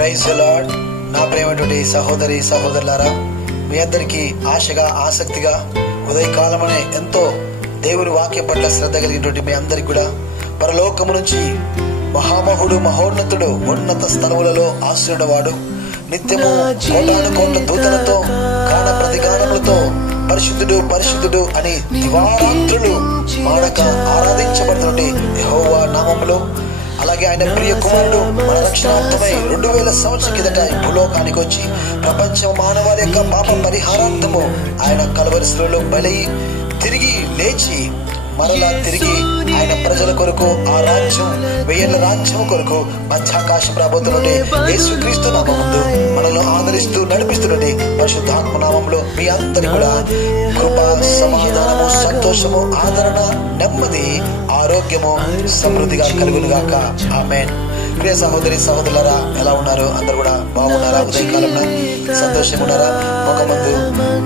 Praise the lord. నా ప్రేమటువంటి సహోదరి సహోదరులారా, మీ అందరికీ ఆశగా ఆసక్తిగా ఉదయకాలమనే ఎంతో దేవుని వాక్యం పట్ల శ్రద్ధ కలిగినటువంటి మీ అందరికి కూడా పరలోకము నుంచి మహామహుడు మహోన్నతుడు ఉన్నత స్థలములలో ఆశ్రయుడవాడు నిత్యము కోటాను కోట్ల దూతలతో గాన ప్రతిగానములతో పరిశుద్ధుడు పరిశుద్ధుడు అని దివారాత్రులు మానక ఆరాధించబడుతున్నటువంటి యెహోవా నామములో, అలాగే ఆయన ప్రియ కుమారుడు మన రక్షణార్థమై 2000 సంవత్సరాల కిందట భూలోకానికి వచ్చి ప్రపంచ మానవాళి యొక్క పాప పరిహారార్థము ఆయన కల్వరి శిలువలో బలి తిరిగి లేచి మరలా తిరిగి ఆయన ప్రజల కొరకు ఆ రాజ్యం 1000 రాజ్యం కొరకు మధ్యాకాశం రాబోతున్నట్టే యేసుక్రీస్తు నామముందు మనల్ని ఆదరిస్తూ నడిపిస్తున్నట్టే పరిశుద్ధాత్మ నామంలో మీ అందరి కూడా కృప, సమాధానము, సంతోషము, ఆదరణ, నెమ్మది, ఆరోగ్యము సమృద్ధిగా కలుగును గాక. ఆమేన్. ప్రియ సహోదరి సహోదరులారా, ఎలా ఉన్నారు? అందరు కూడా బాగున్నారా? ఉదయకాలంలో సంతోషంగా ఉన్నారా? ఒక మందు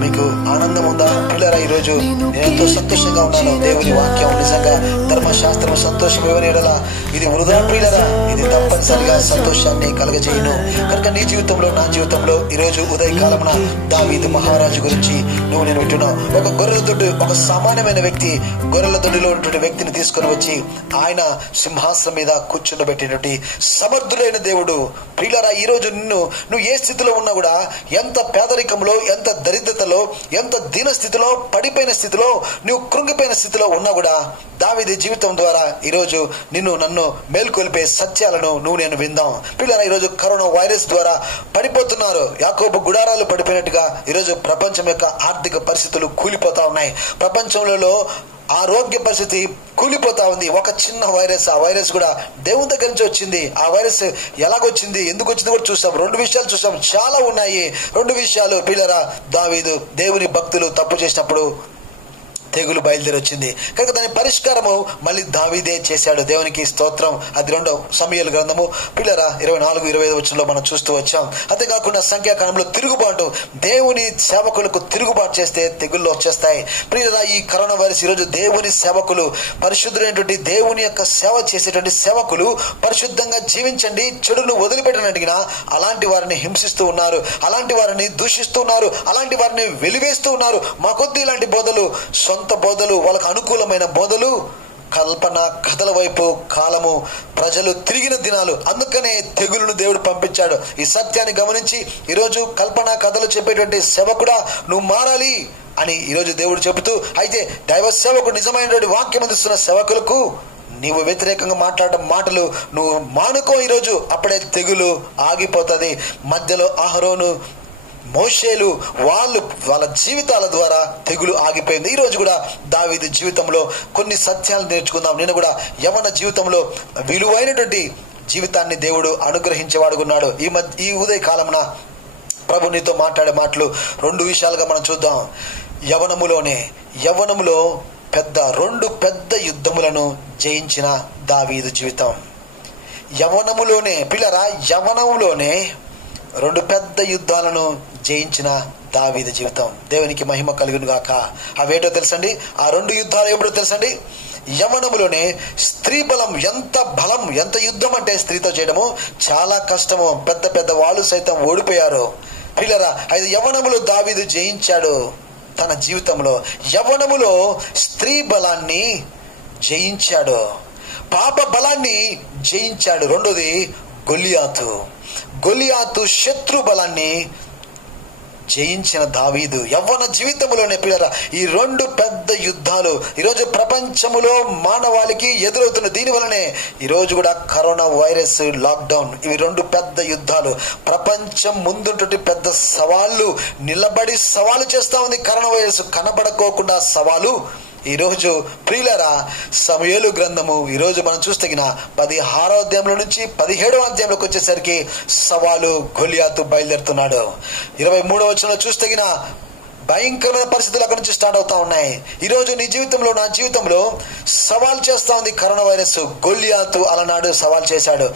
మీకు ఆనందం ఉందా? పిల్లరా, ఈ రోజు నేను ఎంతో సంతోషంగా ఉన్నాను. దేవుని వాక్యం నిజంగా ధర్మశాస్త్రం సంతోషం ఇవ్వని ఎడలా ఇది వృధా. పిల్లరా, ఇది తప్పనిసరిగా సంతోషాన్ని కలగజేయును. కనుక నీ జీవితంలో నా జీవితంలో ఈ రోజు ఉదయకాలమున దావీదు మహారాజు గురించి నేను వింటున్నావు. ఒక గొర్రెల దొడ్డు, ఒక సామాన్యమైన వ్యక్తి గొర్రెల దొడ్డిలో ఉన్నటువంటి వ్యక్తిని తీసుకుని వచ్చి ఆయన సింహాసనం మీద కూర్చుండబెట్టినటువంటి సమర్థుడైన దేవుడు. ప్రియులారా, ఈ రోజు నువ్వు ఏ స్థితిలో ఉన్నా కూడా, ఎంత పేదరికంలో, ఎంత దరిద్రతలో, ఎంత దీన స్థితిలో, పడిపోయిన స్థితిలో, నువ్వు కృంగిపోయిన స్థితిలో ఉన్నా కూడా దావీదు జీవితం ద్వారా ఈరోజు నన్ను మేల్కొల్పే సత్యాలను నేను విందాం. పిల్లరా, ఈరోజు కరోనా వైరస్ ద్వారా పడిపోతున్నారు. యాకోబు గుడారాలు పడిపోయినట్టుగా ఈరోజు ప్రపంచం యొక్క ఆర్థిక పరిస్థితులు కూలిపోతా ఉన్నాయి. ప్రపంచంలో ఆరోగ్య పరిస్థితి కూలిపోతా ఉంది. ఒక చిన్న వైరస్, ఆ వైరస్ కూడా దేవుని దగ్గర నుంచి వచ్చింది. ఆ వైరస్ ఎలాగొచ్చింది, ఎందుకు వచ్చింది కూడా చూసాం. 2 విషయాలు చూసాం, చాలా ఉన్నాయి. 2 విషయాలు. పిల్లరా, దావీదు దేవుని భక్తులు తప్పు చేసినప్పుడు తెగులు బయలుదేరి వచ్చింది కనుక దాని పరిష్కారము మళ్ళీ దావీదే చేశాడు. దేవునికి స్తోత్రం. అది 2వ సమూయేలు గ్రంథము పిల్లరా 24-25 వచనంలో మనం చూస్తూ వచ్చాం. అంతేకాకుండా సంఖ్యాకాలంలో తిరుగుబాటు, దేవుని సేవకులకు తిరుగుబాటు చేస్తే తెగుళ్ళు వచ్చేస్తాయి. పిల్లరా, ఈ కరోనా వైరస్ ఈరోజు దేవుని సేవకులు, పరిశుద్ధులైనటువంటి దేవుని యొక్క సేవ చేసేటువంటి సేవకులు పరిశుద్ధంగా జీవించండి, చెడును వదిలిపెట్టనడిగినా అలాంటి వారిని హింసిస్తూ ఉన్నారు, అలాంటి వారిని దూషిస్తూ ఉన్నారు, అలాంటి వారిని వెలివేస్తూ ఉన్నారు. మాకొద్ది ఇలాంటి బోధలు, సొంత బోధలు, వాళ్ళకు అనుకూలమైన బోధలు, కల్పన కథల వైపు కాలము ప్రజలు తిరిగిన దినాలు. అందుకనే తెగులును దేవుడు పంపించాడు. ఈ సత్యాన్ని గమనించి ఈరోజు కల్పన కథలు చెప్పేటువంటి సేవకుడా నువ్వు మారాలి అని ఈరోజు దేవుడు చెబుతూ, అయితే దైవ సేవకుడు నిజమైనటువంటి వాక్యం అందిస్తున్న సేవకులకు నీవు వ్యతిరేకంగా మాట్లాడటం మాటలు నువ్వు మానుకో. ఈరోజు అప్పుడే తెగులు ఆగిపోతుంది. మధ్యలో అహరోను, మోషేలు వాళ్ళ జీవితాల ద్వారా తెగులు ఆగిపోయింది. ఈ రోజు కూడా దావీదు జీవితంలో కొన్ని సత్యాలు నేర్చుకుందాం. నేను కూడా యవన జీవితంలో విలువైనటువంటి జీవితాన్ని దేవుడు అనుగ్రహించేవాడుకున్నాడు. ఈ ఉదయ కాలమున ప్రభు నీతో మాట్లాడే మాటలు 2 విషయాలుగా మనం చూద్దాం. యవనములో 2 పెద్ద యుద్ధములను జయించిన దావీదు జీవితం. యవనములోనే 2 పెద్ద యుద్ధాలను జయించిన దావీదు జీవితం. దేవునికి మహిమ కలుగును గాక. అవేటో తెలుసండి? ఆ 2 యుద్ధాలు ఎప్పుడో తెలుసండి? యవనములోనే స్త్రీ బలం, ఎంత యుద్ధం అంటే స్త్రీతో చేయడము చాలా కష్టము. పెద్ద వాళ్ళు సైతం ఓడిపోయారు. పిల్లరా, అయితే యవనములో దావీదు జయించాడు. తన జీవితంలో యవనములో స్త్రీ బలాన్ని జయించాడు, పాప బలాన్ని జయించాడు. 2వది గొలియాతు శత్రు బలాన్ని జయించిన దావీదు యవ్వన జీవితంలోనే. పిల్లరా, ఈ 2 పెద్ద యుద్ధాలు ఈరోజు ప్రపంచములో మానవాళికి ఎదురవుతున్న. దీని వలనే ఈరోజు కూడా కరోనా వైరస్, లాక్డౌన్, ఇవి 2 పెద్ద యుద్ధాలు. ప్రపంచం ముందుంటే పెద్ద సవాళ్ళు నిలబడి సవాలు చేస్తా ఉంది. కరోనా వైరస్ కనబడకోకుండా సవాలు. ఈరోజు ప్రియులరా, సమూయేలు గ్రంథము ఈరోజు మనం చూస్తగిన 16వ అధ్యాయంలో నుంచి 17వ అధ్యాయంలోకి వచ్చేసరికి సవాలు గొలియాతు బయలుదేరుతున్నాడు. 23వ వచనంలో చూస్తగిన భయంకరమైన పరిస్థితులు అక్కడి నుంచి స్టార్ట్ అవుతా ఉన్నాయి. ఈరోజు నీ జీవితంలో, నా జీవితంలో సవాల్ చేస్తా ఉంది కరోనా వైరస్. గొలియాతు అలనాడు సవాల్ చేశాడు,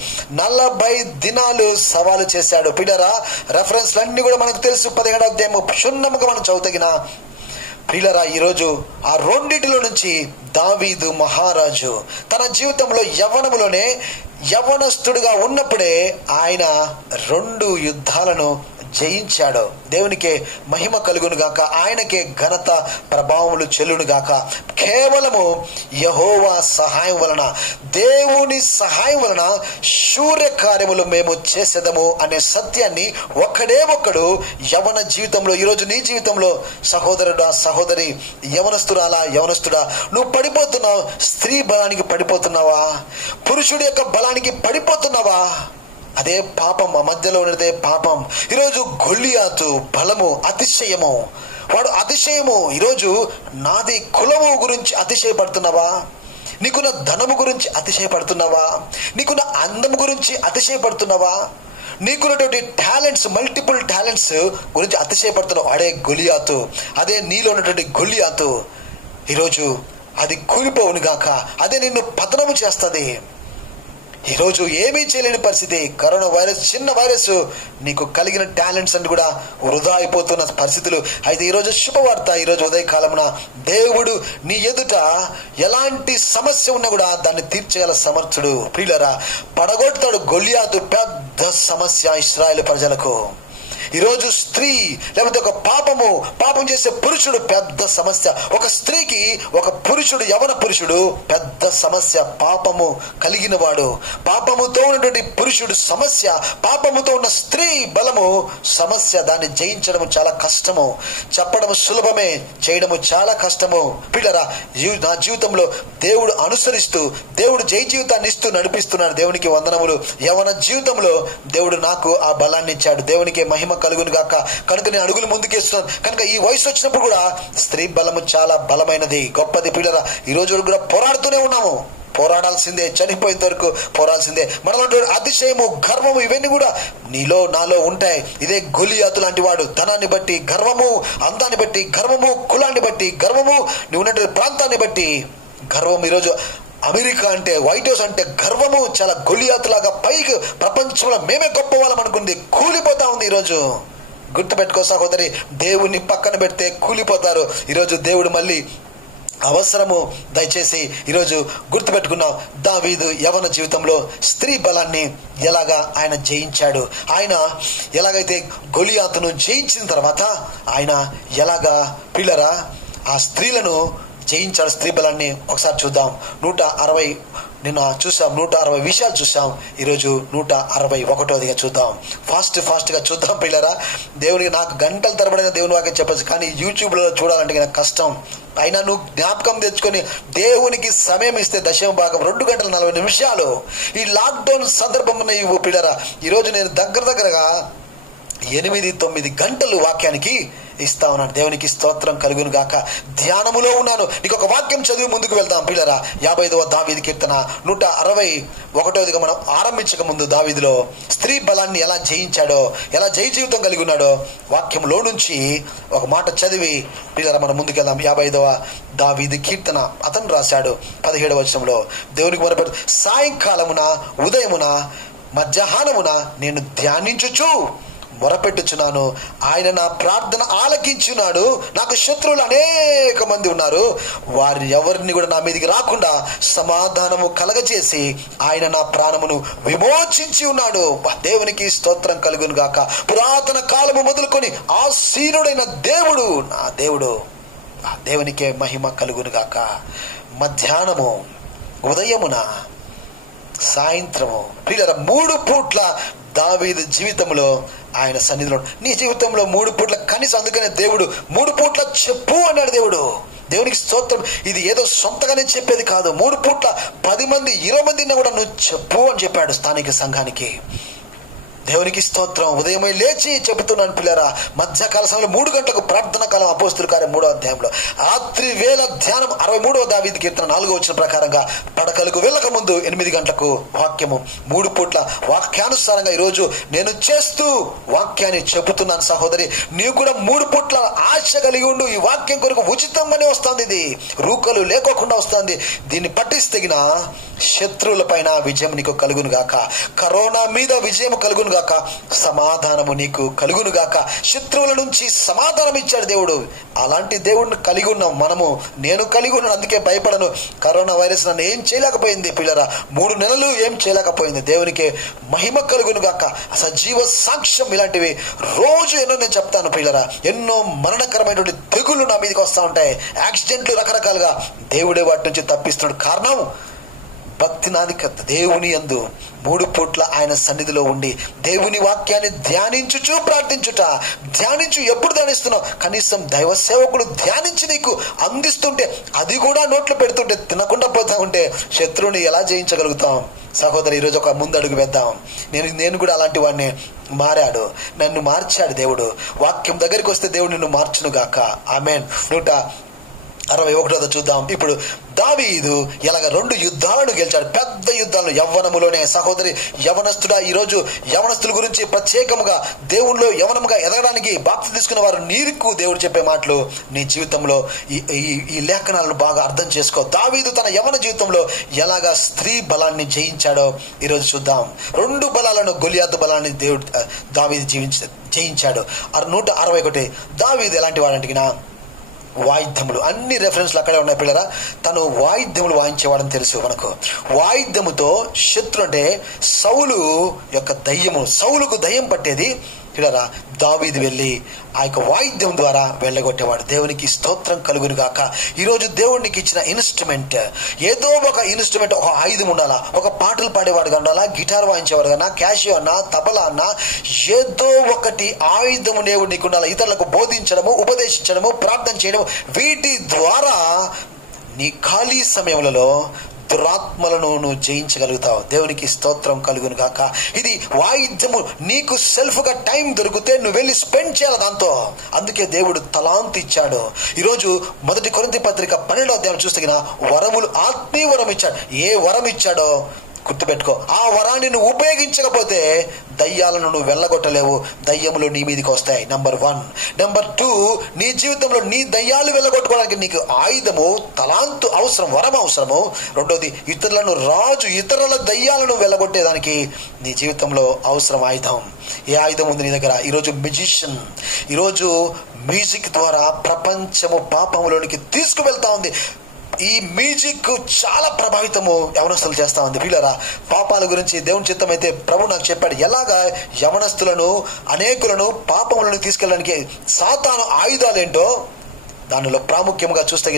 40 దినాలు సవాలు చేశాడు. పిల్లరా, రెఫరెన్స్లు అన్ని కూడా మనకు తెలుసు. 17వ అధ్యాయము క్షుణ్ణముగా మనం చదువుతగిన ప్రియులారా, ఈరోజు ఆ రెండిటిలో నుంచి దావీదు మహారాజు తన జీవితంలో యవ్వనములోనే యవ్వనస్తుడుగా ఉన్నప్పుడే ఆయన 2 యుద్ధాలను జయించాడు. దేవునికే మహిమ కలుగును గాక, ఆయనకే ఘనత ప్రభావములు చెల్లును గాక. కేవలము యెహోవా సహాయం వలన, దేవుని సహాయం వలన శూర్య కార్యములు మేము చేసేదము అనే సత్యాన్ని ఒక్కడు యవన జీవితంలో, ఈరోజు నీ జీవితంలో సహోదరుడా, సహోదరి, యవనస్తుడా, నువ్వు పడిపోతున్నావు. స్త్రీ బలానికి పడిపోతున్నావా? పురుషుడి యొక్క బలానికి పడిపోతున్నావా? అదే పాపం, ఆ మధ్యలో ఉన్నదే పాపం. ఈరోజు గొల్లియాతు బలము, అతిశయము, వాడు అతిశయము. ఈరోజు నాది కులము గురించి అతిశయపడుతున్నావా? నీకున్న ధనము గురించి అతిశయపడుతున్నావా? నీకున్న అందము గురించి అతిశయపడుతున్నావా? నీకున్నటువంటి టాలెంట్స్, మల్టిపుల్ టాలెంట్స్ గురించి అతిశయపడుతున్నావు. అదే గొలియాతు, అదే నీలో ఉన్నటువంటి గొలియాతు. ఈరోజు అది కూలిపోవును గాక, అదే నిన్ను పతనము చేస్తుంది. ఈరోజు ఏమీ చేయలేని పరిస్థితి. కరోనా వైరస్, చిన్న వైరస్, నీకు కలిగిన టాలెంట్స్ అన్ని కూడా వృధా అయిపోతున్న పరిస్థితులు. అయితే ఈరోజు శుభవార్త, ఈరోజు ఉదయకాలమున దేవుడు నీ ఎదుట ఎలాంటి సమస్య ఉన్నా కూడా దాన్ని తీర్చేయాల సమర్థుడు. ప్రియులారా, పడగొడతాడు. గొలియాతు పెద్ద సమస్య ఇశ్రాయేలు ప్రజలకు. ఈరోజు స్త్రీ లేకపోతే ఒక పాపం చేసే పురుషుడు పెద్ద సమస్య. ఒక స్త్రీకి ఒక పురుషుడు, యవన పురుషుడు పెద్ద సమస్య. పాపము కలిగిన వాడు, పాపముతో ఉన్నటువంటి పురుషుడు సమస్య, పాపముతో ఉన్న స్త్రీ బలము సమస్య. దాన్ని జయించడం చాలా కష్టము. చెప్పడం సులభమే, చేయడము చాలా కష్టము. పిల్లరా, నా జీవితంలో దేవుడు అనుసరిస్తూ, దేవుడు జయ జీవితాన్ని ఇస్తూ నడిపిస్తున్నాడు. దేవునికి వందనములు. యవన జీవితంలో దేవుడు నాకు ఆ బలాన్ని ఇచ్చాడు. దేవునికి మహిమ కలుగును గాక. కనుక నేను అడుగులు ముందుకేస్తున్నాను. కనుక ఈ వయసు వచ్చినప్పుడు కూడా స్త్రీ బలము చాలా బలమైనది, గొప్పది. పిల్లరా, ఈ రోజు కూడా పోరాడుతూనే ఉన్నాము. పోరాడాల్సిందే, చనిపోయేంత వరకు పోరాడాల్సిందే. మనలో అతిశయము, గర్వము, ఇవన్నీ కూడా నీలో నాలో ఉంటాయి. ఇదే గొలియాతు లాంటి వాడు. ధనాన్ని బట్టి గర్వము, అందాన్ని బట్టి గర్వము, కులాన్ని బట్టి గర్వము, నువ్వు ఉన్నటువంటి ప్రాంతాన్ని బట్టి గర్వం. ఈరోజు అమెరికా అంటే, వైట్ హౌస్ అంటే గర్వము. చాలా గొలియాతులాగా పైకి ప్రపంచంలో మేమే గొప్ప వాళ్ళం అనుకుంది, కూలిపోతా ఉంది. ఈరోజు గుర్తుపెట్టుకో సహోదరి, దేవుని పక్కన పెడితే కూలిపోతారు. ఈరోజు దేవుడు మళ్ళీ అవసరము. దయచేసి ఈరోజు గుర్తుపెట్టుకున్నాం, దావీదు యవన జీవితంలో స్త్రీ బలాన్ని ఎలాగా ఆయన జయించాడు. ఆయన ఎలాగైతే గొలియాతును జయించిన తర్వాత ఆయన ఎలాగా పిల్లరా ఆ స్త్రీలను జయించాడు, స్త్రీ బలాన్ని. ఒకసారి చూద్దాం. 160 నిన్న చూసాం, 160 విషయాలు చూసాం. ఈరోజు 161గా చూద్దాం. ఫాస్ట్ గా చూద్దాం పిల్లరా. దేవునికి నాకు గంటల తరబడిన దేవుని వాక్యం చెప్పచ్చు, కానీ యూట్యూబ్ లో చూడాలంటే నాకు కష్టం. అయినా నువ్వు జ్ఞాపకం తెచ్చుకొని దేవునికి సమయం ఇస్తే దశమ భాగం 2 గంటల 40 నిమిషాలు ఈ లాక్డౌన్ సందర్భంలో ఇవ్వు పిల్లరా. ఈరోజు నేను దగ్గరగా 8-9 గంటలు వాక్యానికి ఇస్తా ఉన్నాను. దేవునికి స్తోత్రం కలుగును గాక. ధ్యానములో ఉన్నాను. నీకు ఒక వాక్యం చదివి ముందుకు వెళ్దాం పిల్లరా. 55వ దావీదు కీర్తన 161గా మనం ఆరంభించక ముందు దావీదులో స్త్రీ బలాన్ని ఎలా జయించాడో, ఎలా జయ జీవితం కలిగి ఉన్నాడో వాక్యంలో నుంచి ఒక మాట చదివి పిల్లరా మనం ముందుకెళ్దాం. 55వ దావీదు కీర్తన అతను రాశాడు 17వ వచనంలో. దేవునికి మొరపెడు, సాయంకాలమున, ఉదయమున, మధ్యాహ్నమున నేను ధ్యానించుచు మొరపెట్టుచున్నాను. ఆయన నా ప్రార్థన ఆలకించున్నాడు. నాకు శత్రువులు అనేక మంది ఉన్నారు, వారి ఎవరిని కూడా నా మీదికి రాకుండా సమాధానము కలగజేసి ఆయన నా ప్రాణమును విమోచించి ఉన్నాడు. దేవునికి స్తోత్రం కలుగును గాక. పురాతన కాలము మొదలుకొని ఆసీనుడైన దేవుడు నా దేవుడు. ఆ దేవునికే మహిమ కలుగును గాక. మధ్యాహ్నము, ఉదయమున, సాయంత్రము, పిల్లల 3 పూట్ల దావీదు జీవితంలో ఆయన సన్నిధిలో. నీ జీవితంలో 3 పూట్ల కనీసం, అందుకనే దేవుడు 3 పూట్ల చెప్పు అన్నాడు. దేవునికి స్తోత్రం. ఇది ఏదో సొంతగానే చెప్పేది కాదు. 3 పూట్ల 10 మంది 20 మందిని కూడా నువ్వు చెప్పు అని చెప్పాడు స్థానిక సంఘానికి. దేవునికి స్తోత్రం. ఉదయమై లేచి చెబుతున్నాను పిల్లరా. మధ్యకాల సమయంలో 3 గంటలకు ప్రార్థన కాలం, అపోస్తుల కార్యం 3వ అధ్యాయంలో. రాత్రి వేళ ధ్యానం 63వ దావీదు కీర్తన 4వ వచనం ప్రకారంగా పడకలకు వెళ్ళక ముందు 8 గంటలకు వాక్యము. 3 పూట్ల వాక్యానుసారంగా ఈరోజు నేను చేస్తూ వాక్యాన్ని చెబుతున్నాను. సహోదరి, నీవు కూడా 3 పూట్ల ఆశ కలిగి ఉండు. ఈ వాక్యం కొరకు ఉచితంగానే వస్తుంది. ఇది రూకలు లేకోకుండా వస్తుంది. దీన్ని పట్టిస్తగిన శత్రువుల పైన విజయం నీకు కలుగును గాక. కరోనా మీద విజయం కలుగును గాక. సమాధానము నీకు కలుగును గాక. శత్రువుల నుంచి సమాధానం ఇచ్చాడు దేవుడు. అలాంటి దేవుడిని కలిగి ఉన్నాం మనము. నేను కలిగి ఉన్నాను, అందుకే భయపడను. కరోనా వైరస్ నన్ను ఏం చేయలేకపోయింది పిల్లరా. 3 నెలలు ఏం చేయలేకపోయింది. దేవునికి మహిమ కలుగును గాక. సజీవ సాక్ష్యం ఇలాంటివి రోజు ఎన్నో నేను చెప్తాను పిల్లరా. ఎన్నో మరణకరమైనటువంటి తెగులు నా మీదకి వస్తూ ఉంటాయి, యాక్సిడెంట్లు రకరకాలుగా. దేవుడే వాటి నుంచి తప్పిస్తున్నాడు. కారణం భక్తి నాదికత. దేవుని యందు 3 పూట్ల ఆయన సన్నిధిలో ఉండి దేవుని వాక్యాన్ని ధ్యానించుచు ప్రార్థించుట. ధ్యానించు. ఎప్పుడు ధ్యానిస్తున్నావు? కనీసం దైవ సేవకులు ధ్యానించి నీకు అందిస్తుంటే, అది కూడా నోట్లో పెడుతుంటే తినకుండా పోతా ఉంటే శత్రువుని ఎలా జయించగలుగుతాం? సహోదరు, ఈరోజు ఒక ముందడుగు వేద్దాం. నేను కూడా అలాంటి వాడిని. మారాడు, నన్ను మార్చాడు దేవుడు. వాక్యం దగ్గరికి వస్తే దేవుడు నిన్ను మార్చును గాక. ఆమేన్. 161 చూద్దాం. ఇప్పుడు దావీదు ఎలాగ 2 యుద్ధాలను గెలిచాడు, పెద్ద యుద్ధాలను యవ్వనములోనే. సహోదరి, యవనస్తుడా, ఈరోజు యవనస్తుల గురించి ప్రత్యేకముగా దేవుళ్ళు యవనముగా ఎదగడానికి బాప్తిసం తీసుకున్న వారు నీకు దేవుడు చెప్పే మాటలు నీ జీవితంలో ఈ లేఖనాలను బాగా అర్థం చేసుకో. దావీదు తన యవన జీవితంలో ఎలాగా స్త్రీ బలాన్ని జయించాడో ఈరోజు చూద్దాం. 2 బలాలను, గొలియాతు బలాన్ని దావీదు జయించాడు. 161 దావీదు ఎలాంటి వాడంటే వాయిద్యములు, అన్ని రెఫరెన్స్లు అక్కడే ఉన్నాయి పిల్లరా. తను వాయిద్యములు వాయించేవాడని తెలుసు మనకు. వాయిద్యముతో శత్రు అంటే సౌలు యొక్క దయ్యము, సౌలుకు దయ్యం పట్టేది పిల్లరా. దావీదు వెళ్ళి ఆ యొక్క వాయిద్యం ద్వారా వెళ్ళగొట్టేవాడు. దేవునికి స్తోత్రం కలుగును గాక. ఈరోజు దేవునికి ఇచ్చిన ఇన్స్ట్రుమెంట్, ఏదో ఒక ఇన్స్ట్రుమెంట్, ఒక ఆయుధం ఉండాలా. ఒక పాటలు పాడేవాడు ఉండాలా, గిటార్ వాయించేవాడు కన్నా, క్యాషియో అన్నా, తబలా అన్నా, ఏదో ఒకటి ఆయుధము దేవుడు నీకు ఉండాలా. ఇతరులకు బోధించడము, ఉపదేశించడము, ప్రార్థన చేయడం, వీటి ద్వారా నీ ఖాళీ సమయంలో దురాత్మలను నువ్వు జయించగలుగుతావు. దేవునికి స్తోత్రం కలుగును గాక. ఇది వాయిద్యము. నీకు సెల్ఫ్ గా టైం దొరికితే నువ్వు వెళ్ళి స్పెండ్ చేయాలి దాంతో. అందుకే దేవుడు తలాంతు ఇచ్చాడు. ఈరోజు 1 కొరింథీ పత్రిక 12వ అధ్యాయం చూస్తే వరములు, ఆత్మీయ వరం ఇచ్చాడు. ఏ వరం ఇచ్చాడో గుర్తుపెట్టుకో. ఆ వరాన్ని నువ్వు ఉపయోగించకపోతే దయ్యాలను నువ్వు వెళ్ళగొట్టలేవు. దయ్యములు నీ మీదకి వస్తాయి. నంబర్ 1. నంబర్ 2, నీ జీవితంలో నీ దయ్యాలు వెళ్ళగొట్టుకోవడానికి నీకు ఆయుధము, తలాంతు అవసరం, వరం అవసరము. 2వది, ఇతరుల దయ్యాలను వెళ్ళగొట్టేదానికి నీ జీవితంలో అవసరం ఆయుధం. ఏ ఆయుధం ఉంది నీ దగ్గర? ఈరోజు మ్యూజిషియన్, ఈరోజు మ్యూజిక్ ద్వారా ప్రపంచము పాపములోనికి తీసుకువెళ్తా ఉంది. ఈ మ్యూజిక్ చాలా ప్రభావితము యవనస్తులు చేస్తా ఉంది. వీళ్ళరా, పాపాల గురించి దేవుని చిత్తం అయితే ప్రభు నాకు చెప్పాడు. ఎలాగా యవనస్తులను, అనేకులను పాపములను తీసుకెళ్ళడానికి సాతాను ఆయుధాలు ఏంటో దానిలో ప్రాముఖ్యంగా చూస్తే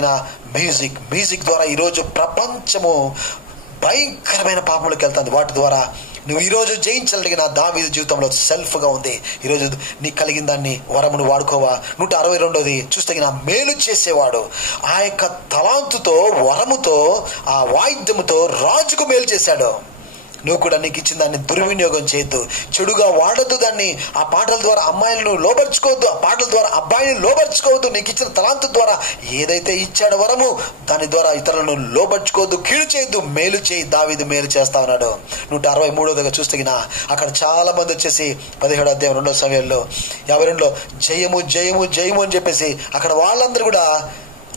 మ్యూజిక్ ద్వారా ఈరోజు ప్రపంచము భయంకరమైన పాపములకు వెళ్తుంది. వాటి ద్వారా నువ్వు ఈరోజు జయించగలిగిన దావీదు జీవితంలో సెల్ఫ్ గా ఉంది. ఈరోజు నీకు కలిగిన దాన్ని వరమును వాడుకోవా. 162 చూస్తే మేలు చేసేవాడు. ఆ యొక్క తలాంతుతో, వరముతో, ఆ వాయిద్యముతో రాజుకు మేలు చేశాడు. నువ్వు కూడా నీకు ఇచ్చిన దాన్ని దుర్వినియోగం చేయొద్దు, చెడుగా వాడద్దు. దాన్ని ఆ పాటల ద్వారా అమ్మాయిలను లోపరుచుకోవద్దు, ఆ పాటల ద్వారా అబ్బాయిని లోపరుచుకోవద్దు. నీకు ఇచ్చిన తలాంతు ద్వారా ఏదైతే ఇచ్చాడో వరము, దాని ద్వారా ఇతరులను లోపరుచుకోవద్దు, కీడు చేయొద్దు, మేలు చేయి. దావీదు మేలు చేస్తా ఉన్నాడు. 163 చూస్తే అక్కడ చాలా మంది వచ్చేసి 17వ అధ్యాయం 2వ సమయంలో 52లో జయము జయము జయము అని చెప్పేసి అక్కడ వాళ్ళందరూ కూడా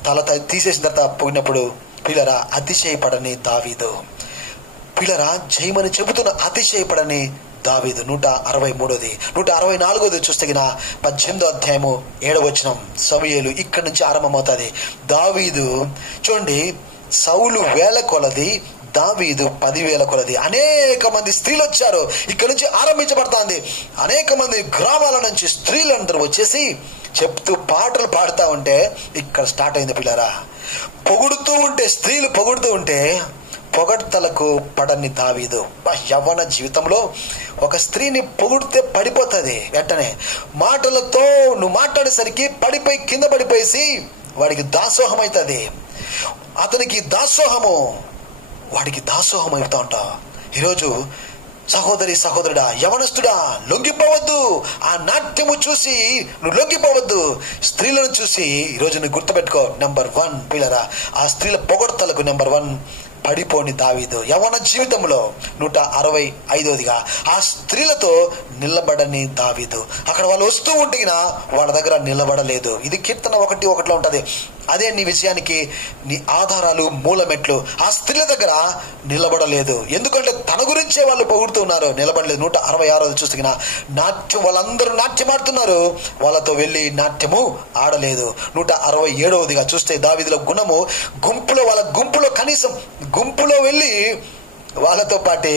తల తీసేసిన తర్వాత పోయినప్పుడు పిల్లరా, అతిశయపడని దావీదు, పిల్లరా, జయమని చెబుతున్న అతిశయపడని దావీదు. 163. 164 చూస్తే 18వ అధ్యాయము 7వ వచనం సమూయేలు ఇక్కడి నుంచి ఆరంభమవుతుంది. దావీదు చూడండి, సౌలు 1000 కొలది, దావీదు 10,000 కొలది. అనేక మంది స్త్రీలు వచ్చారు. ఇక్కడ నుంచి ఆరంభించబడుతుంది. అనేక మంది గ్రామాల నుంచి స్త్రీలందరూ వచ్చేసి చెప్తూ పాటలు పాడుతూ ఉంటే ఇక్కడ స్టార్ట్ అయింది పిల్లరా. పొగుడుతూ ఉంటే, స్త్రీలు పొగుడుతూ ఉంటే పొగడ్తలకు పడని దావీదు. యవ్వన జీవితంలో ఒక స్త్రీని పొగిడితే పడిపోతుంది వెంటనే. మాటలతో నువ్వు మాట్లాడేసరికి పడిపోయి కింద పడిపోయేసి వాడికి దాసోహం అవుతుంది. అతనికి దాసోహము, వాడికి దాసోహం అవుతా ఉంటా. ఈరోజు సహోదరి, సహోదరుడా, యవనస్తుడా, లొంగిపోవద్దు. ఆ నాట్యము చూసి నువ్వు లొంగిపోవద్దు. స్త్రీలను చూసి ఈరోజు నువ్వు గుర్తుపెట్టుకో. నంబర్ 1 పిల్లరా, ఆ స్త్రీల పొగడ్తలకు నంబర్ 1 పడిపోని దావీదు. యవన జీవితంలో 165గా ఆ స్త్రీలతో నిలబడని దావీదు. అక్కడ వాళ్ళు వస్తూ ఉంటే వాళ్ళ దగ్గర నిలబడలేదు. ఇది కీర్తన 1:1 ఉంటది. అదే నీ విజయానికి నీ ఆధారాలు, మూలమెట్లు. ఆ స్త్రీల దగ్గర నిలబడలేదు, ఎందుకంటే తన గురించే వాళ్ళు పొగుడుతున్నారు, నిలబడలేదు. 166 చూస్తున్నా నాట్యం, వాళ్ళందరూ నాట్యం ఆడుతున్నారు, వాళ్ళతో వెళ్ళి నాట్యము ఆడలేదు. 167గా చూస్తే దావీదుల గుణము, వాళ్ళ గుంపులో కనీసం గుంపులో వెళ్ళి వాళ్ళతో పాటే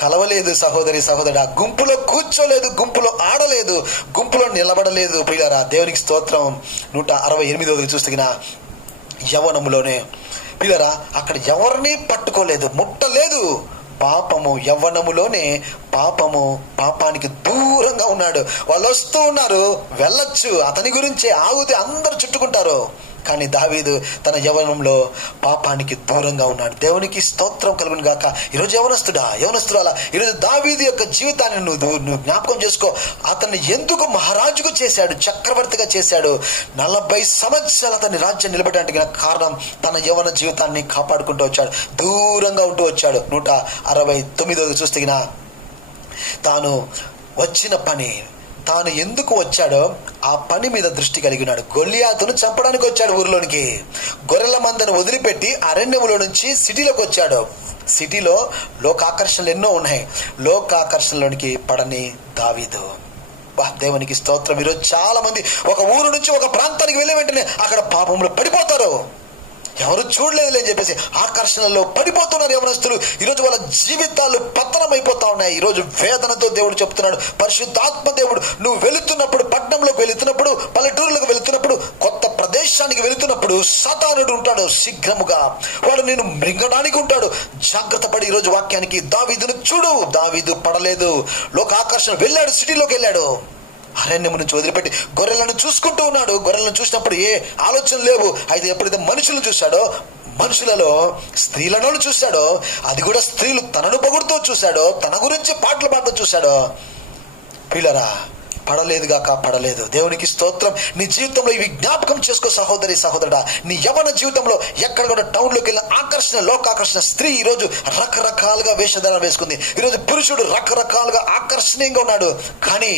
కలవలేదు. సహోదరి సహోదరుడా, గుంపులో కూర్చోలేదు, గుంపులో ఆడలేదు, గుంపులో నిలబడలేదు. ప్రియులారా, దేవునికి స్తోత్రం. 168 చూస్తున్నా యవ్వనములోనే ప్రియులారా అక్కడ ఎవరిని పట్టుకోలేదు, ముట్టలేదు. పాపము యవ్వనములోనే పాపానికి దూరంగా ఉన్నాడు. వాళ్ళు వస్తూ ఉన్నారు, వెళ్ళొచ్చు, అతని గురించే ఆగుతే అందరు చుట్టుకుంటారు. కానీ దావీదు తన యవ్వనంలో పాపానికి దూరంగా ఉన్నాడు. దేవునికి స్తోత్రం కలుగును గాక. ఈరోజు యవనస్తుడా ఈరోజు దావీదు యొక్క జీవితాన్ని నువ్వు జ్ఞాపకం చేసుకో. అతన్ని ఎందుకు మహారాజుకు చేశాడు, చక్రవర్తిగా చేశాడు? 40 సంవత్సరాలు అతని రాజ్యం నిలబెట్టడానికి కారణం తన యవ్వన జీవితాన్ని కాపాడుకుంటూ వచ్చాడు, దూరంగా ఉంటూ వచ్చాడు. 169 చూస్తే తాను వచ్చిన పని, తాను ఎందుకు వచ్చాడో ఆ పని మీద దృష్టి కలిగినాడు. గొల్లియాతును చంపడానికి వచ్చాడు ఊరిలోనికి. గొర్రెల మందను వదిలిపెట్టి అరణ్యములో నుంచి సిటీలోకి వచ్చాడు. సిటీలో లోకాకర్షణలు ఎన్నో ఉన్నాయి, లోకాకర్షణలోనికి పడని దావీదు. దేవునికి స్తోత్రం. ఈరోజు చాలా మంది ఒక ఊరు నుంచి ఒక ప్రాంతానికి వెళ్ళే వెంటనే అక్కడ పాపంలో పడిపోతారు, ఎవరు చూడలేదులే అని చెప్పేసి ఆకర్షణలో పడిపోతున్నారు యవనస్తులు. ఈరోజు వాళ్ళ జీవితాలు పతనం అయిపోతా ఉన్నాయి. ఈరోజు వేదనతో దేవుడు చెప్తున్నాడు, పరిశుద్ధాత్మ దేవుడు, నువ్వు వెళుతున్నప్పుడు, పట్టణంలోకి వెళుతున్నప్పుడు, పల్లెటూరులకు వెళుతున్నప్పుడు, కొత్త ప్రదేశానికి వెళుతున్నప్పుడు సాతానుడు ఉంటాడు శీఘ్రముగా, వాడు నేను మృంగడానికి ఉంటాడు. జాగ్రత్త పడి ఈరోజు వాక్యానికి దావీదును చూడు. దావీదు పడలేదు, లోక ఆకర్షణ వెళ్ళాడు, సిటీలోకి వెళ్ళాడు, అరణ్యము నుంచి వదిలిపెట్టి గొర్రెలను చూసుకుంటూ ఉన్నాడు. గొర్రెలను చూసినప్పుడు ఏ ఆలోచన లేవు. అయితే ఎప్పుడైతే మనుషులను చూశాడో, మనుషులలో స్త్రీలను చూశాడో, అది కూడా స్త్రీలు తనను పొగుడుతూ చూశాడో, తన గురించి పాటలు పాడుతూ చూశాడో, పిల్లరా పడలేదు. దేవునికి స్తోత్రం. నీ జీవితంలో ఇవి జ్ఞాపకం చేసుకో సహోదరి సహోదరుడా. నీ యవ్వన జీవితంలో ఎక్కడ కూడా టౌన్లోకి వెళ్ళిన ఆకర్షణ, లోకాకర్షణ, స్త్రీ ఈరోజు రకరకాలుగా వేషధారణ వేసుకుంది. ఈరోజు పురుషుడు రకరకాలుగా ఆకర్షణీయంగా ఉన్నాడు. కానీ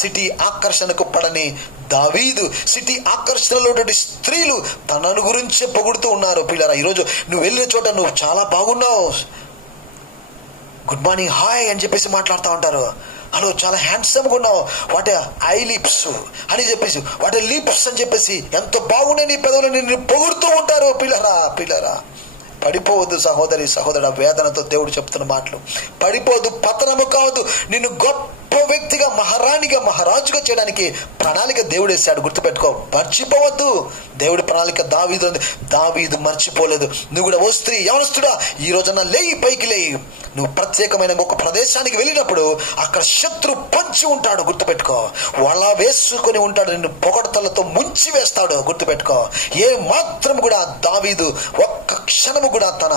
సిటీ ఆకర్షణకు పడని దావీదు, సిటీ ఆకర్షణలో స్త్రీలు తనను గురించే పొగుడుతూ ఉన్నారు. పిల్లరా, ఈరోజు నువ్వు వెళ్ళిన చోట నువ్వు చాలా బాగున్నావు, గుడ్ మార్నింగ్, హాయ్ అని చెప్పేసి మాట్లాడుతూ ఉంటారు. హలో, చాలా హ్యాండ్సమ్గా ఉన్నావు, వాట్ ఐ లిప్స్ అని చెప్పేసి, వాట్ లిప్స్ అని చెప్పేసి, ఎంతో బాగున్నాయి నీ పెదవులు, నిన్ను పొగుడుతూ ఉంటారు. పిల్లరా పడిపోవద్దు సహోదరి సహోదరుడు. వేదనతో దేవుడు చెప్తున్న మాటలు, పడిపోవద్దు, పతనము కావద్దు. నిన్ను గొప్ప వ్యక్తిగా, మహారాణిగా, మహారాజుగా చేయడానికి ప్రణాళిక దేవుడు వేశాడు, గుర్తుపెట్టుకో. మర్చిపోవద్దు దేవుడి ప్రణాళిక. దావీదు మర్చిపోలేదు. నువ్వు కూడా ఓ స్త్రీ, యవనస్తుడా, ఈ రోజున లేయి, పైకి లేయి. నువ్వు ప్రత్యేకమైన ఒక ప్రదేశానికి వెళ్ళినప్పుడు అక్కడ శత్రు పంచి ఉంటాడు, గుర్తుపెట్టుకో. వాళ్ళ వేసుకొని ఉంటాడు, నిన్ను పొగడతలతో ముంచి వేస్తాడు, గుర్తుపెట్టుకో. ఏ మాత్రం కూడా దావీదు ఒక్క క్షణము కూడా తన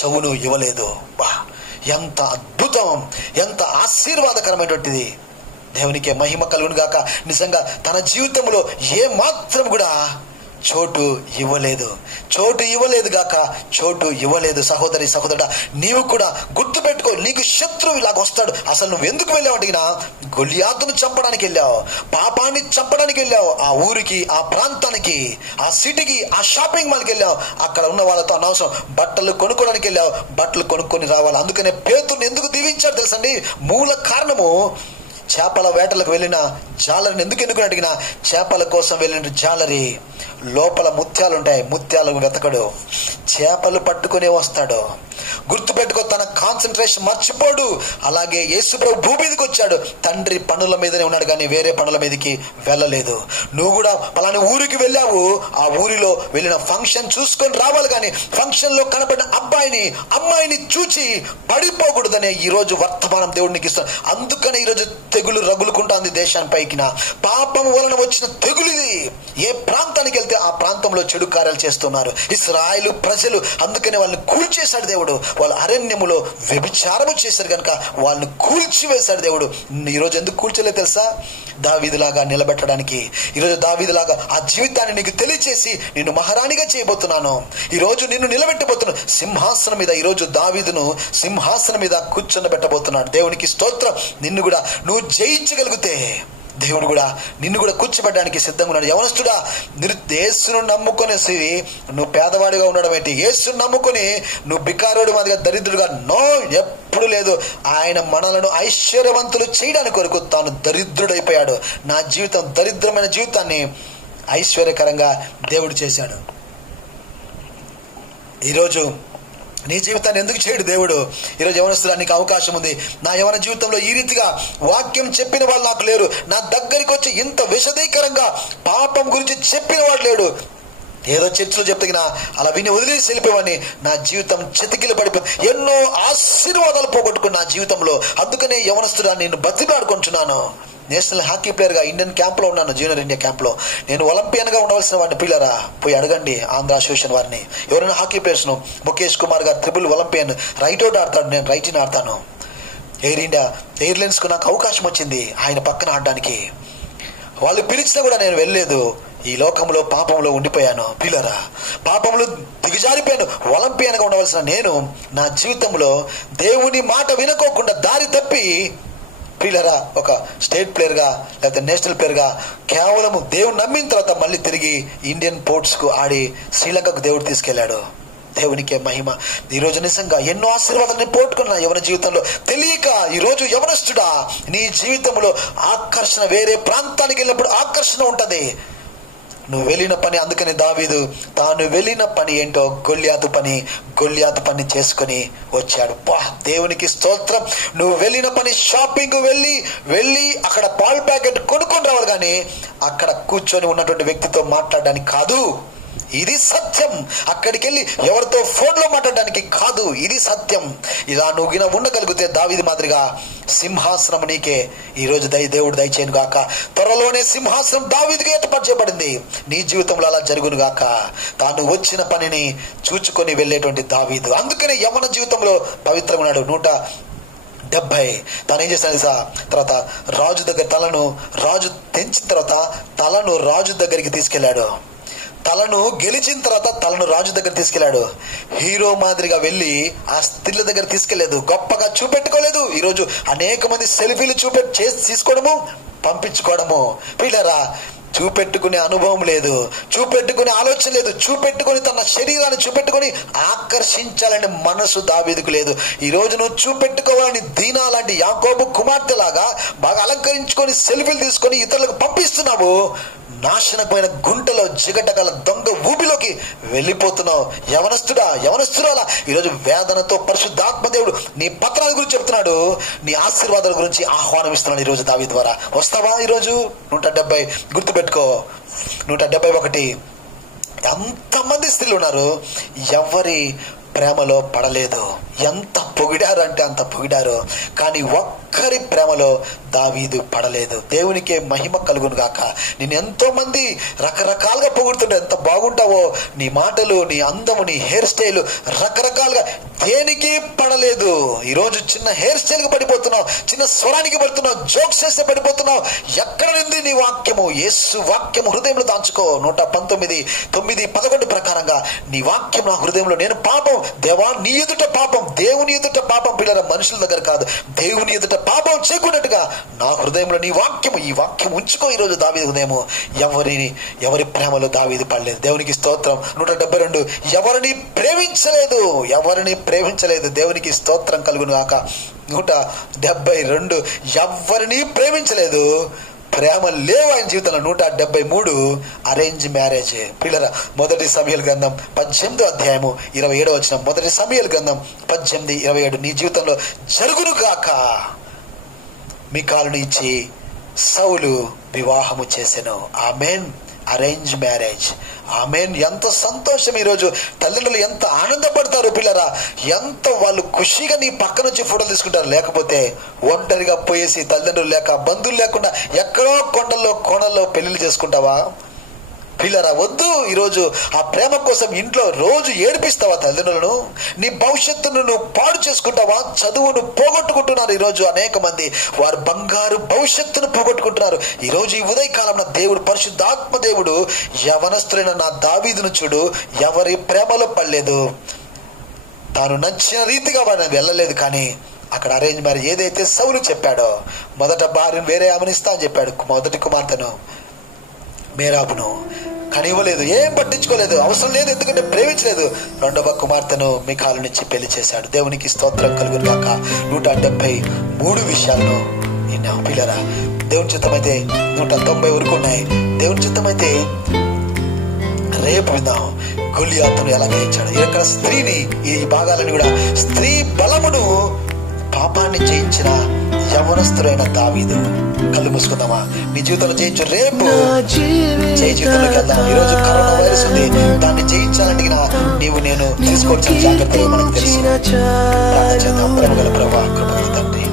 చెవును ఇవ్వలేదు. ఎంత అద్భుతం, ఎంత ఆశీర్వాదకరమైనటువంటిది. దేవునికే మహిమ కలుగును గాక. నిజంగా తన జీవితంలో ఏ మాత్రం కూడా చోటు ఇవ్వలేదు సహోదరి సహోదరుడా. నీవు కూడా గుర్తు పెట్టుకో, నీకు శత్రువు ఇలాగ వస్తాడు. అసలు నువ్వు ఎందుకు వెళ్ళావు అడిగినా, గొల్లియాతును చంపడానికి వెళ్ళావు, పాపాన్ని చంపడానికి వెళ్ళావు. ఆ ఊరికి, ఆ ప్రాంతానికి, ఆ సిటీకి, ఆ షాపింగ్ మాల్కి వెళ్ళావు. అక్కడ ఉన్న వాళ్ళతో అనవసరం బట్టలు కొనుక్కోవడానికి వెళ్ళావు, బట్టలు కొనుక్కొని రావాలి. అందుకనే పేతురుని ఎందుకు దీవించాడు తెలుసండి? మూల కారణము, చేపల వేటలకు వెళ్ళిన జాలరిని ఎందుకు అడిగినా, చేపల కోసం వెళ్ళిన జాలరి లోపల ముత్యాలుంటాయి, ముత్యాలను వెతకడు, చేపలు పట్టుకునే వస్తాడు. గుర్తుపెట్టుకో, తన కాన్సన్ట్రేషన్ మర్చిపోడు. అలాగే యేసుప్రభు భూమి మీదకి వచ్చాడు, తండ్రి పనుల మీదనే ఉన్నాడు కానీ వేరే పనుల మీదకి వెళ్ళలేదు. నువ్వు కూడా పలానా ఊరికి వెళ్ళావు, ఆ ఊరిలో వెళ్ళిన ఫంక్షన్ చూసుకొని రావాలి కానీ ఫంక్షన్ లో కనబడిన అమ్మాయిని చూచి పడిపోకూడదనే ఈ రోజు వర్తమానం దేవుడు నీకు ఇస్తాడు. అందుకనే ఈరోజు తెగులు రగులుకుంటుంది దేశాన్ని పైకిన. పాపం వలన వచ్చిన తెగులు ఇది. ఏ ప్రాంతానికి వెళ్తే ఆ ప్రాంతంలో చెడు కార్యాలు చేస్తున్నారు ఇశ్రాయేలు ప్రజలు. అందుకనే వాళ్ళని కూల్చేశాడు దేవుడు. వాళ్ళు అరణ్యములో వ్యభిచారము చేశారు కనుక వాళ్ళని కూల్చివేశాడు దేవుడు. ఈరోజు ఎందుకు కూల్చలేదు తెలుసా? దావీదులాగా నిలబెట్టడానికి. ఈరోజు దావీదులాగా ఆ జీవితాన్ని నీకు తెలియచేసి నిన్ను మహారాణిగా చేయబోతున్నాను. ఈరోజు నిన్ను నిలబెట్టబోతున్నాను సింహాసనం మీద. ఈరోజు దావీదును సింహాసనం మీద కూర్చొని పెట్టబోతున్నాడు. దేవునికి స్తోత్రం. నిన్ను కూడా నువ్వు జయించగలిగితే, దేవుడు కూడా నిన్ను కూడా కూర్చోబెట్టడానికి సిద్ధంగా ఉన్నాడు. యవనస్తుడా, యేసును నమ్ముకొనేసి నువ్వు పేదవాడిగా ఉండడం ఏంటి? యేసును నమ్ముకొని నువ్వు బికారుడు మాదిగా దరిద్రుడుగా నో, ఎప్పుడు లేదు. ఆయన మనలను ఐశ్వర్యవంతులు చేయడానికి కొరకు తాను దరిద్రుడైపోయాడు. నా జీవితం, దరిద్రమైన జీవితాన్ని ఐశ్వర్యకరంగా దేవుడు చేశాడు. ఈరోజు నీ జీవితాన్ని ఎందుకు చేయడు దేవుడు? ఈరోజు యవనస్తుడా, నీకు అవకాశం ఉంది. నా యవన జీవితంలో ఈ రీతిగా వాక్యం చెప్పిన వాళ్ళు నాకు లేరు. నా దగ్గరికి వచ్చి ఇంత విశదీకరంగా పాపం గురించి చెప్పిన వాడు లేడు. ఏదో చర్చలో చెప్తున్నా అలా విని వదిలేసి వెళ్ళిపోయావని నా జీవితం చెతికిలు పడిపోయింది. ఎన్నో ఆశీర్వాదాలు పోగొట్టుకున్న నా జీవితంలో. అందుకనే యవనస్తుడా, నేను బతిమాడుకుంటున్నాను. నేషనల్ హాకీ ప్లేయర్ గా ఇండియన్ క్యాంప్ లో ఉన్నాను, జూనియర్ ఇండియా క్యాంప్ లో. నేను ఒలింపియన్ గా ఉండవలసిన వాడిని. పిల్లరా, పోయి అడగండి ఆంధ్ర అసోసియేషన్ వారిని, ఎవరైనా హాకీ ప్లేయర్స్ ను. ముఖేష్ కుమార్ గారు ట్రిపుల్ ఒలింపియన్, రైట్ అవుట్ ఆడతాడు, నేను రైట్ ఇన్ ఆడతాను. ఎయిర్ ఇండియా ఎయిర్లైన్స్ కు నాకు అవకాశం వచ్చింది ఆయన పక్కన ఆడడానికి. వాళ్ళు పిలిచినా కూడా నేను వెళ్ళలేదు. ఈ లోకంలో పాపంలో ఉండిపోయాను. పిల్లరా, పాపంలో దిగజారిపోయాను. ఒలింపియన్ గా ఉండవలసిన నేను నా జీవితంలో దేవుని మాట వినుకోకుండా దారి తప్పి పిల్లరా ఒక స్టేట్ ప్లేయర్ గా లేకపోతే నేషనల్ ప్లేయర్ గా కేవలం దేవుడు నమ్మిన తర్వాత మళ్ళీ తిరిగి ఇండియన్ పోర్ట్స్ కు ఆడి శ్రీలంకకు దేవుడు తీసుకెళ్లాడు. దేవునికే మహిమ. ఈరోజు నిజంగా ఎన్నో ఆశీర్వాదాలు నేను పోగొట్టుకున్నా యవన జీవితంలో తెలియక. ఈరోజు యవనస్తుడా, నీ జీవితంలో ఆకర్షణ, వేరే ప్రాంతానికి వెళ్ళినప్పుడు ఆకర్షణ ఉంటది. నువ్వు వెళ్ళిన పని, అందుకని దావీదు తాను వెళ్ళిన పని ఏంటో గొల్యాతు పని చేసుకుని వచ్చాడు. దేవునికి స్తోత్రం. నువ్వు వెళ్ళిన పని షాపింగ్ వెళ్ళి అక్కడ పాల్ ప్యాకెట్ కొనుక్కొని రావాలి, కానీ అక్కడ కూర్చొని ఉన్నటువంటి వ్యక్తితో మాట్లాడడానికి కాదు. ఇది సత్యం. అక్కడికి వెళ్ళి ఎవరితో ఫోన్లో మాట్లాడడానికి కాదు. ఇది సత్యం. ఇలా నువ్వు ఉండగలిగితే దావీదు మాదిరిగా సింహాసనం నీకే ఈరోజు దేవుడు దయచేయను గాక. త్వరలోనే సింహాసనం దావీదుకే ఏర్పాటు చేయబడింది. నీ జీవితంలో అలా జరుగును గాక. తాను వచ్చిన పనిని చూచుకొని వెళ్ళేటువంటి దావీదు. అందుకనే యవన జీవితంలో పవిత్రంగా ఉన్నాడు. 170 తాను ఏం చేశాడు తర్వాత రాజు దగ్గర రాజు తెంచిన తర్వాత తలను రాజు దగ్గరికి తీసుకెళ్లాడు. తలను గెలిచిన తర్వాత తలను రాజు దగ్గర తీసుకెళ్లాడు. హీరో మాదిరిగా వెళ్ళి ఆ స్త్రీల దగ్గర తీసుకెళ్లేదు. గొప్పగా చూపెట్టుకోలేదు. ఈరోజు అనేక మంది సెల్ఫీలు తీసుకోవడము, పంపించుకోవడము. పిల్లరా, చూపెట్టుకునే అనుభవం లేదు, చూపెట్టుకునే ఆలోచన లేదు, చూపెట్టుకుని తన శరీరాన్ని చూపెట్టుకుని ఆకర్షించాలనే మనసు దావీదుకు లేదు. ఈ రోజు నువ్వు చూపెట్టుకోవాలని దీనా లాంటి యాకోబు కుమార్తె లాగా బాగా అలంకరించుకొని సెల్ఫీలు తీసుకొని ఇతరులకు పంపిస్తున్నావు. నాశనమైన గుంటలో జిగటగల దొంగ ఊబిలోకి వెళ్ళిపోతున్నావు. యవనస్తురాలా, ఈరోజు వేదనతో పరిశుద్ధాత్మ దేవుడు నీ పత్రాల గురించి చెప్తున్నాడు. నీ ఆశీర్వాదాల గురించి ఆహ్వానం ఇస్తున్నాడు ఈరోజు దావీదు ద్వారా. వస్తావా? ఈరోజు 170 గుర్తుపెట్టుకో. 171 ఎంతమంది స్త్రీలు ఉన్నారు, ఎవరి ప్రేమలో పడలేదు. ఎంత పొగిడారు అంటే అంత పొగిడారు, కానీ ఒక్కరి ప్రేమలో దావీదు పడలేదు. దేవునికే మహిమ కలుగును గాక. నేను ఎంతో మంది రకరకాలుగా పొగుడుతుంటే ఎంత బాగుంటావో, నీ మాటలు, నీ అందము, నీ హెయిర్ స్టైల్ రకరకాలుగా దేనికి పడలేదు. ఈరోజు చిన్న హెయిర్ స్టైల్ కి పడిపోతున్నావు, చిన్న స్వరానికి పడుతున్నావు, జోక్స్ చేస్తే పడిపోతున్నావు. ఎక్కడ ఉంది నీ వాక్యము? యేసు వాక్యము హృదయంలో దాంచుకో. 119:9-11 ప్రకారంగా నీ వాక్యం నా హృదయంలో. నేను పాపం దేవా నీ ఎదుట పాపం, దేవుని ఎదుట పాపం, పిల్లల మనుషుల దగ్గర కాదు, దేవుని ఎదుట పాపం చేయకున్నట్టుగా నా హృదయంలో నీ వాక్యము, ఈ వాక్యం ఉంచుకో. ఈరోజు దావీదు హృదయము ఎవరి ప్రేమలో దావీదు పడలేదు. దేవునికి స్తోత్రం. 172 ఎవరిని ప్రేమించలేదు. దేవునికి స్తోత్రం కలుగును గాక. 172 ఎవరిని ప్రేమించలేదు. ప్రేమ లేవు ఆయన జీవితంలో. 173 అరేంజ్ మ్యారేజ్. పిల్లరా, 1 సమూయేలు గ్రంథం 18:27 1 సమూయేలు గ్రంథం 18:27 నీ జీవితంలో జరుగును గాక. మీకాలుని ఇచ్చి సౌలు వివాహము చేసెను. ఆమెన్. Arrange marriage. ఆమెన్. ఎంత సంతోషం. ఈరోజు తల్లిదండ్రులు ఎంత ఆనందపడతారు పిల్లరా, ఎంత వాళ్ళు ఖుషిగా నీ పక్క నుంచి ఫోటోలు తీసుకుంటారు. లేకపోతే ఒంటరిగా పోయేసి తల్లిదండ్రులు లేక బంధువులు లేకుండా ఎక్కడో కోణల్లో పెళ్లిళ్ళు చేసుకుంటావా? పిల్లరా, వద్దు. ఈరోజు ఆ ప్రేమ కోసం ఇంట్లో రోజు ఏడిపిస్తావా తల్లిదండ్రులను? నీ భవిష్యత్తును నువ్వు పాడు చేసుకుంటావా? చదువును పోగొట్టుకుంటున్నారు ఈరోజు అనేక మంది. వారు బంగారు భవిష్యత్తును పోగొట్టుకుంటున్నారు. ఈరోజు ఈ ఉదయకాలంలో దేవుడు, పరిశుద్ధాత్మ దేవుడు, యవనస్తులైన నా దావీదును చూడు, ఎవరి ప్రేమలో పడలేదు. తాను నచ్చిన రీతిగా వాడిని వెళ్ళలేదు, కానీ అక్కడ అరేంజ్ మ్యారేజ్ ఏదైతే సౌలు చెప్పాడో, మొదట భార్యను వేరే ఆమెనిస్తా అని చెప్పాడు, మొదటి కుమార్తెను మేరాబును, కానీ ఇవ్వలేదు, ఏం పట్టించుకోలేదు, అవసరం లేదు, ఎందుకంటే ప్రేమించలేదు. రెండవ కుమార్తెను మికాలు నుంచి పెళ్లి చేశాడు. దేవునికి స్తోత్రం కలుగును గాక. 173 విషయాలను విన్నాం పిల్లరా. దేవుని చిత్తమైతే 190 వరకు ఉన్నాయి. దేవుని చిత్తమైతే రేపు విందాం గొలియాతును ఎలా జయించాడు. ఇక్కడ స్త్రీని, ఈ భాగాలను కూడా, స్త్రీ బలమును పాపాన్ని జయించిన యవనస్తుడైన దావీదు. కళ్ళు మూసుకుందామా? నీ జీవితంలో జయించు. రేపు జయ జీవితంలోకి వెళ్దాం. ఈరోజు కరోనా వైరస్ ఉంది, దాన్ని జయించాలంటే నీవు నేను తీసుకోవాల్సిన జాగ్రత్తలు మనకు తెలుసు. ప్రేమగల ప్రభా, కృపగల తండ్రి,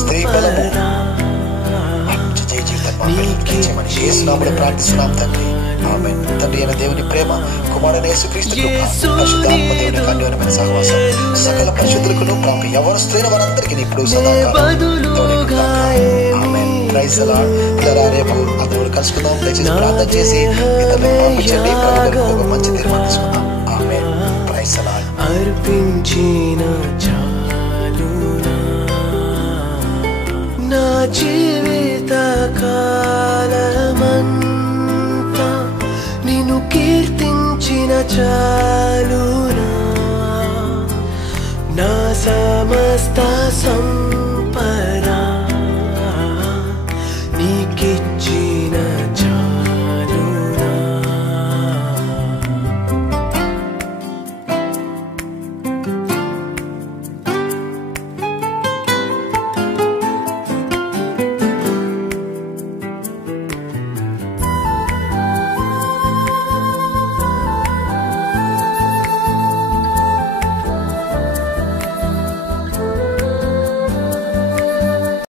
స్త్రీ బలము జయ జీవితం యేసునామములో ప్రార్థిస్తున్నాం తండ్రి. ఆమేన్. తండ్రి అయిన దేవుని ప్రేమ, కుమారుడైన యేసుక్రీస్తు కృప, పరిశుద్ధాత్మ దేవుని అన్యోన్యమైన సహవాసం సకల పరిశుద్ధులకు ప్రాప్తి యవనస్తులైన వారందరికీ ఇప్పుడు సదాకాలం తోడేయును గాక. ఆమేన్. Praise the Lord. పిల్లరా, రేపు అందరూ కలుసుకుందాం. దయచేసి ప్రార్థన చేసి ఇతరులకు పంపించండి. ప్రభువుకు ఒక మంచి తీర్మానం తీసుకుందాం. ఆమేన్. Praise the Lord. అర్పించిన చాలునా నా జీవిత కాలమంతా నిన్ను కీర్తించిన చాలునా నా సమస్త